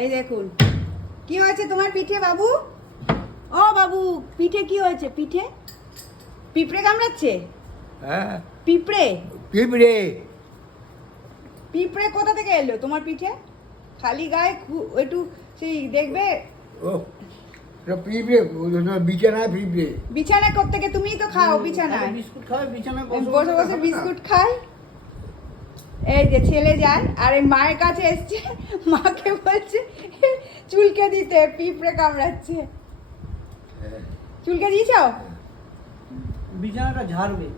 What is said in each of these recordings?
এই দেখুন। কি হয়েছে তোমার পিঠে বাবু? ও বাবু পিঠে কি হয়েছে? পিঠে? পিঁপড়ে কামড়াচ্ছে? হ্যাঁ। পিঁপড়ে? পিঁপড়ে। পিঁপড়ে কোথা থেকে এলো তোমার পিঠে? খালি গায়ে একটু সেই দেখবে? ও পিঁপড়ে বিছানায় পিঁপড়ে। বিছানায় থেকে তুমিই তো খাও বিছানায়। বিস্কুট খাও বিছানায় বসে বসে বিস্কুট খাই এই যে ছেলে যায় আর এই মায়ের কাছে এসছে মাকে বলছে চুলকে দিতে পিঁপড়ে কামড়াচ্ছে। চুলকে দিয়েছ? বিছানাটা ঝাড়বে।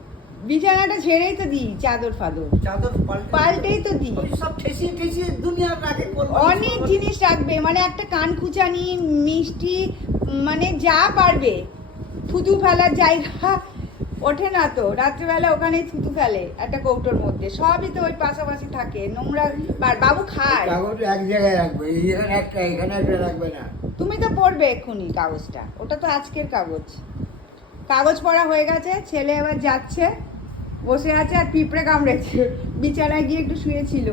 বিছানাটা ঝেড়েই তো দিই চাদর ফাদর। চাদর পাল্টে পাল্টেই তো দিই। সব ঠেসিয়ে ঠেসিয়ে দুনিয়া রাখে অনেক জিনিস রাখবে মানে একটা কান খুচানি মিষ্টি মানে যা পারবে। থুতু ফেলার জায়গা ওঠে না তো। রাত্রিবেলা ওখানেই থুতু ফেলে একটা কৌটোর মধ্যে। সবই তো ওই পাশাপাশি থাকে। নোংরা আর বাবু খায়। কাগজ এক জায়গায় রাখবে এখানে একটা এখানে একটা রাখবে না। তুমি তো পড়বে এক্ষুনি কাগজটা। ওটা তো আজকের কাগজ। কাগজ পড়া হয়ে গেছে ছেলে এবার যাচ্ছে বসে আছে আর পিঁপড়ে কামড়েছে। বিছানায় গিয়ে একটু শুয়েছিল।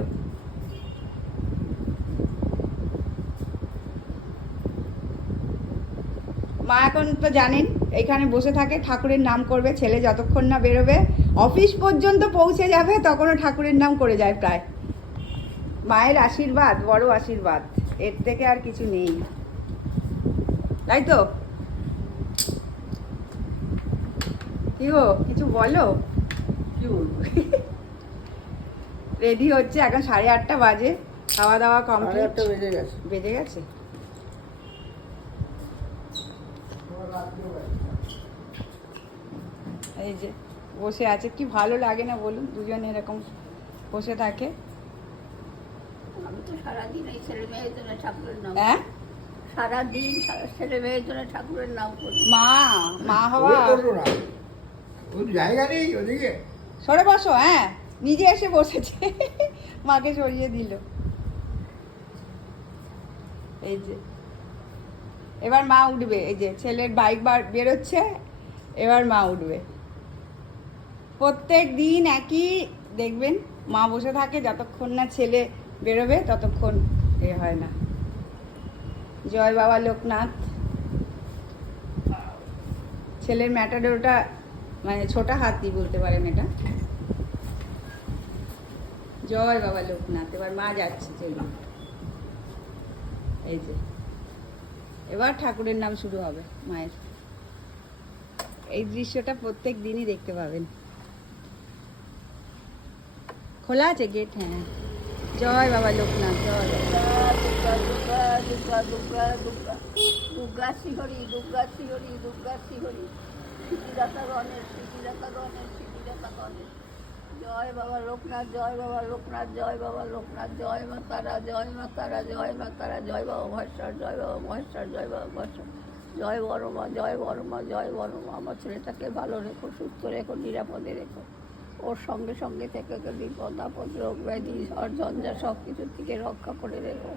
মা এখন তো জানেন এখানে বসে থাকে ঠাকুরের নাম করবে ছেলে যতক্ষণ না বেরোবে অফিস পর্যন্ত পৌঁছে যাবে তখনও ঠাকুরের নাম করে যায় প্রায়। মায়ের আশীর্বাদ বড় আশীর্বাদ এর থেকে আর কিছু নেই। তাই তো? কি গো কিছু বলো? কি বলব? রেডি হচ্ছে এখন সাড়ে আটটা বাজে খাওয়া দাওয়া কমপ্লিট বেজে গেছে। বেজে গেছে? এই যে বসে আছে। কি ভালো লাগে না বলুন? দুজন এরকম বসে থাকে। আমি তো সারাদিন এই ছেলে মেয়ের জন্য ঠাকুরের নাম হ্যাঁ? সারাদিন ছেলে মেয়ের জন্য ঠাকুরের নাম করি। মা মা হওয়া। জায়গা নেই ওদিকে। সরে বসো হ্যাঁ। নিজে এসে বসেছে। মাকে সরিয়ে দিল। এই যে এবার মা উঠবে, এই যে ছেলের বাইক বার বেরোচ্ছে, এবার মা উঠবে। প্রত্যেক দিন একই, দেখবেন, মা বসে থাকে, যতক্ষণ না ছেলে বেরোবে, ততক্ষণ এ হয় না। জয় বাবা লোকনাথ। ছেলের ম্যাটাডোরটা মানে ছোটা হাতি বলতে পারেন এটা জয় বাবা লোকনাথ, এবার মা যাচ্ছে চলুন এই যে। এবার ঠাকুরের নাম শুরু হবে মায়ের এই দৃশ্যটা প্রত্যেক দিনই দেখতে পাবেন খোলা আছে গেট হ্যাঁ জয় বাবা লোকনাথ জয়। দুর্গা দুর্গা দুর্গা দুর্গা দুর্গা শ্রীহরি সিদ্ধিদাতা গণেশ সিদ্ধিদাতা গণেশ সিদ্ধিদাতা গণেশ জয় বাবা লোকনাথ, জয় বাবা লোকনাথ, জয় বাবা লোকনাথ, জয় মা তারা, জয় মা তারা, জয় মা তারা, জয় বাবা মহেশ্বর, জয় বাবা মহেশ্বর, জয় বাবা মহেশ্বর। জয় বড়মা জয় বড়মা জয় বড়মা আমার ছেলেটাকে ভালো রেখো, সুস্থ রেখো, নিরাপদে রেখো। ওর সঙ্গে সঙ্গে থেকে বিপদ, আপদ, রোগ ব্যাধি, ঝড়, ঝঞ্ঝা সব কিছুর থেকে রক্ষা করে রেখো।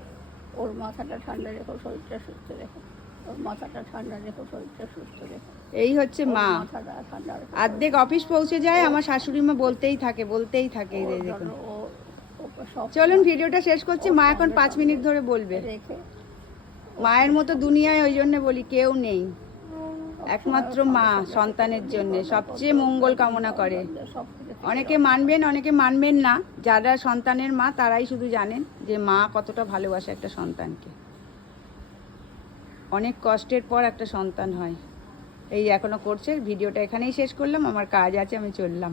ওর মাথাটা ঠান্ডা রেখো, শরীরটা সুস্থ রেখো। মাথাটা ঠান্ডা রেখো শরীরটা সুস্থ রেখো। এই হচ্ছে মা। মাথাটা ঠান্ডা রেখো অর্ধেক অফিস পৌঁছে যায় আমার শাশুড়ি মা বলতেই থাকে বলতেই থাকে এই দেখুন। চলুন ভিডিওটা শেষ করছি মা এখন পাঁচ মিনিট ধরে বলবে। মায়ের মতো দুনিয়ায় ওই জন্য বলি কেউ নেই। একমাত্র মা সন্তানের জন্য সবচেয়ে মঙ্গল কামনা করে। অনেকে মানবেন অনেকে মানবেন না। যারা সন্তানের মা তারাই শুধু জানেন যে মা কতটা ভালোবাসে একটা সন্তানকে। অনেক কষ্টের পর একটা সন্তান হয়। এই এখনও করছে, ভিডিওটা এখানেই শেষ করলাম, আমার কাজ আছে, আমি চললাম।